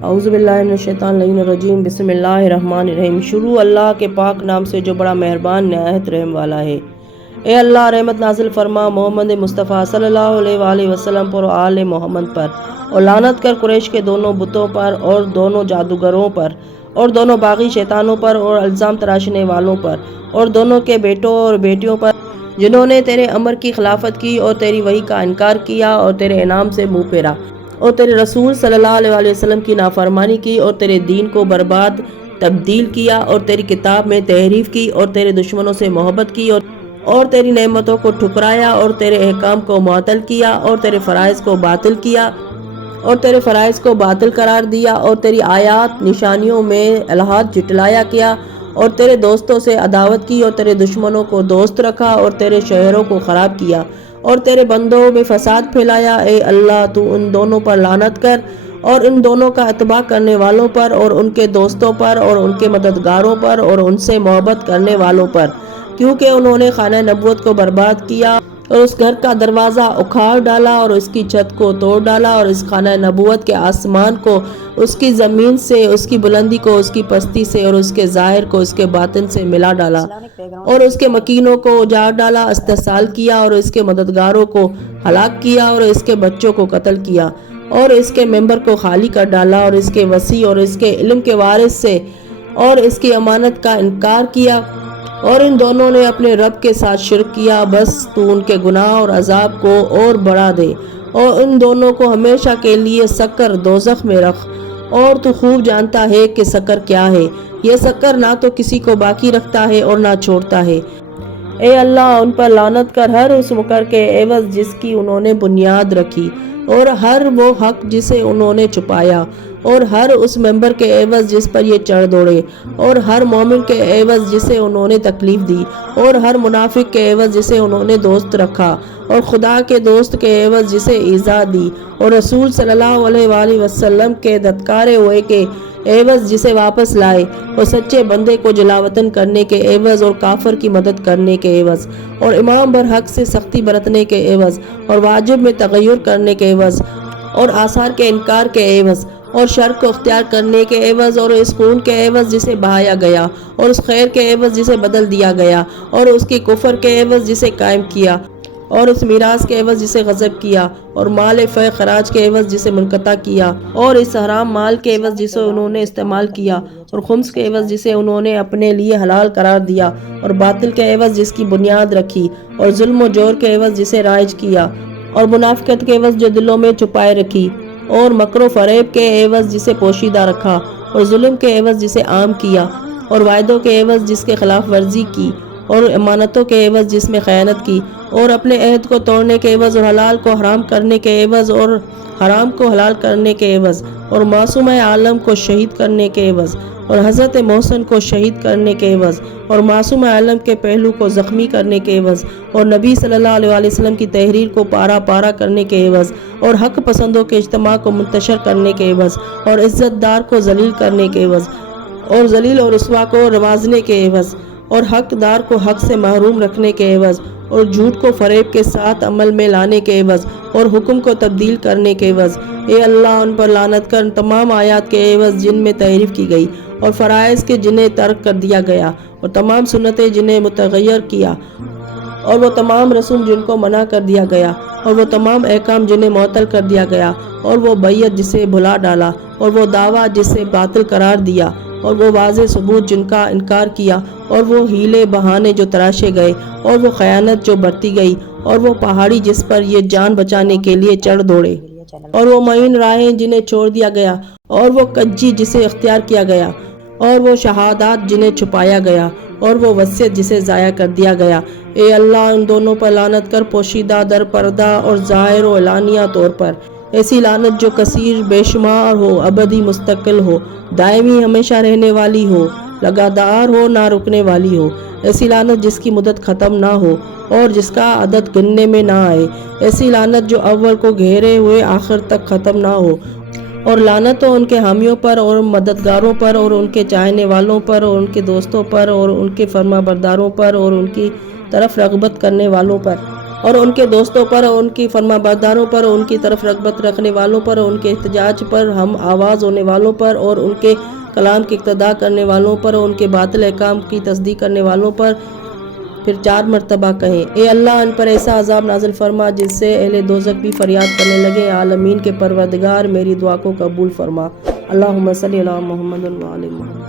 اعوذ باللہ من الشیطان الرجیم بسم اللہ الرحمن الرحیم۔ شروع اللہ کے پاک نام سے جو بڑا مہربان نہایت رحم والا ہے۔ اے اللہ رحمت نازل فرما محمد مصطفیٰ صلی اللہ علیہ وآلہ وسلم پر اور آل محمد پر، اور لعنت کر قریش کے دونوں بتوں پر اور دونوں جادوگروں پر اور دونوں باغی شیطانوں پر اور الزام تراشنے والوں پر اور دونوں کے بیٹوں اور بیٹیوں پر جنہوں نے تیرے امر کی خلافت کی اور تیری وحی کا انکار کیا اور تیرے انعام سے منہ پھیرا اور تیرے رسول صلی اللہ علیہ وآلہ وسلم کی نافرمانی کی اور تیرے دین کو برباد تبدیل کیا اور تیری کتاب میں تحریف کی اور تیرے دشمنوں سے محبت کی اور تیری نعمتوں کو ٹھکرایا اور تیرے احکام کو معطل کیا اور تیرے فرائض کو باطل قرار دیا اور تیری آیات نشانیوں میں الحاد جھٹلایا کیا اور تیرے دوستوں سے عداوت کی اور تیرے دشمنوں کو دوست رکھا اور تیرے شہروں کو خراب کیا اور تیرے بندوں میں فساد پھیلایا۔ اے اللہ تو ان دونوں پر لعنت کر اور ان دونوں کا اتباع کرنے والوں پر اور ان کے دوستوں پر اور ان کے مددگاروں پر اور ان سے محبت کرنے والوں پر، کیونکہ انہوں نے خانہ نبوت کو برباد کیا اور اس گھر کا دروازہ اکھاڑ ڈالا اور اس کی چھت کو توڑ ڈالا اور اس خانہ نبوت کے آسمان کو اس کی زمین سے، اس کی بلندی کو اس کی پستی سے اور اس کے ظاہر کو اس کے باطن سے ملا ڈالا اور اس کے مکینوں کو اجاڑ ڈالا، استحصال کیا اور اس کے مددگاروں کو ہلاک کیا اور اس کے بچوں کو قتل کیا اور اس کے ممبر کو خالی کر ڈالا اور اس کے وسیع اور اس کے علم کے وارث سے اور اس کی امانت کا انکار کیا اور ان دونوں نے اپنے رب کے ساتھ شرک کیا۔ بس تو ان کے گناہ اور عذاب کو اور بڑھا دے اور ان دونوں کو ہمیشہ کے لیے سکر دوزخ میں رکھ، اور تو خوب جانتا ہے کہ سکر کیا ہے۔ یہ سکر نہ تو کسی کو باقی رکھتا ہے اور نہ چھوڑتا ہے۔ اے اللہ ان پر لعنت کر ہر اس مکر کے عوض جس کی انہوں نے بنیاد رکھی، اور ہر وہ حق جسے انہوں نے چھپایا، اور ہر اس ممبر کے عوض جس پر یہ چڑھ دوڑے، اور ہر مومن کے عوض جسے انہوں نے تکلیف دی، اور ہر منافق کے عوض جسے انہوں نے دوست رکھا، اور خدا کے دوست کے عوض جسے ایذا دی، اور رسول صلی اللہ علیہ وآلہ وسلم کے دھتکارے ہوئے کے عوض جسے واپس لائے، اور سچے بندے کو جلاوطن کرنے کے عوض اور کافر کی مدد کرنے کے عوض، اور امام برحق سے سختی برتنے کے عوض، اور واجب میں تغیر کرنے کے عوض، اور آثار کے انکار کے عوض، اور شر کو اختیار کرنے کے عوض، اور اس خون کے عوض جسے بہایا گیا، اور اس خیر کے عوض جسے بدل دیا گیا، اور اس کی کفر کے عوض جسے قائم کیا، اور اس میراث کے عوض جسے غصب کیا، اور مال فے خراج کے عوض جسے منقطع کیا، اور اس حرام مال کے عوض جسے انہوں نے استعمال کیا، اور خمس کے عوض جسے انہوں نے اپنے لیے حلال قرار دیا، اور باطل کے عوض جس کی بنیاد رکھی، اور ظلم و جور کے عوض جسے رائج کیا، اور منافقت کے عوض جو دلوں میں چھپائے رکھی، اور مکر و فریب کے عوض جسے پوشیدہ رکھا، اور ظلم کے عوض جسے عام کیا، اور وعدوں کے عوض جس کے خلاف ورزی کی، اور امانتوں کے عوض جس میں خیانت کی، اور اپنے عہد کو توڑنے کے عوض، اور حلال کو حرام کرنے کے عوض اور حرام کو حلال کرنے کے عوض، اور معصوم عالم کو شہید کرنے کے عوض، اور حضرت محسن کو شہید کرنے کے عوض، اور معصوم عالم کے پہلو کو زخمی کرنے کے عوض، اور نبی صلی اللہ علیہ وآلہ وسلم کی تحریر کو پارا پارا کرنے کے عوض، اور حق پسندوں کے اجتماع کو منتشر کرنے کے عوض، اور عزت دار کو ذلیل کرنے کے عوض، اور ذلیل اور رسوا کو نوازنے کے عوض، اور حق دار کو حق سے محروم رکھنے کے عوض، اور جھوٹ کو فریب کے ساتھ عمل میں لانے کے عوض، اور حکم کو تبدیل کرنے کے عوض۔ اے اللہ ان پر لعنت کر تمام آیات کے عوض جن میں تحریف کی گئی، اور فرائض کے جنہیں ترک کر دیا گیا، اور تمام سنتیں جنہیں متغیر کیا، اور وہ تمام رسوم جن کو منع کر دیا گیا، اور وہ تمام احکام جنہیں معطل کر دیا گیا، اور وہ بیعت جسے بھلا ڈالا، اور وہ دعویٰ جسے باطل قرار دیا، اور وہ واضح ثبوت جن کا انکار کیا، اور وہ ہیلے بہانے جو تراشے گئے، اور وہ خیانت جو برتی گئی، اور وہ پہاڑی جس پر یہ جان بچانے کے لیے چڑھ دوڑے، اور وہ معین راہیں جنہیں چھوڑ دیا گیا، اور وہ کجی جسے اختیار کیا گیا، اور وہ شہادات جنہیں چھپایا گیا، اور وہ وصیت جسے ضائع کر دیا گیا۔ اے اللہ ان دونوں پر لعنت کر پوشیدہ در پردہ اور ظاہر و اعلانیہ طور پر، ایسی لعنت جو کثیر بے شمار ہو، ابدی مستقل ہو، دائمی ہمیشہ رہنے والی ہو، لگاتار ہو، نہ رکنے والی ہو، ایسی لعنت جس کی مدت ختم نہ ہو اور جس کا عدد گننے میں نہ آئے، ایسی لعنت جو اول کو گھیرے ہوئے آخر تک ختم نہ ہو، اور لعنت ہو ان کے حامیوں پر اور مددگاروں پر اور ان کے چاہنے والوں پر اور ان کے دوستوں پر اور ان کے فرما برداروں پر اور ان کی طرف رغبت کرنے والوں پر۔ اور ان کے دوستوں پر، ان کی فرما برداروں پر، ان کی طرف رغبت رکھنے والوں پر، ان کے احتجاج پر، ہم آواز ہونے والوں پر، اور ان کے کلام کی اقتدا کرنے والوں پر، ان کے باطل احکام کی تصدیق کرنے والوں پر پھر 4 مرتبہ کہیں، اے اللہ ان پر ایسا عذاب نازل فرما جس سے اہل دوزخ بھی فریاد کرنے لگے، عالمین کے پروردگار میری دعا کو قبول فرما۔ اللہم صلی علی محمد و علی محمد۔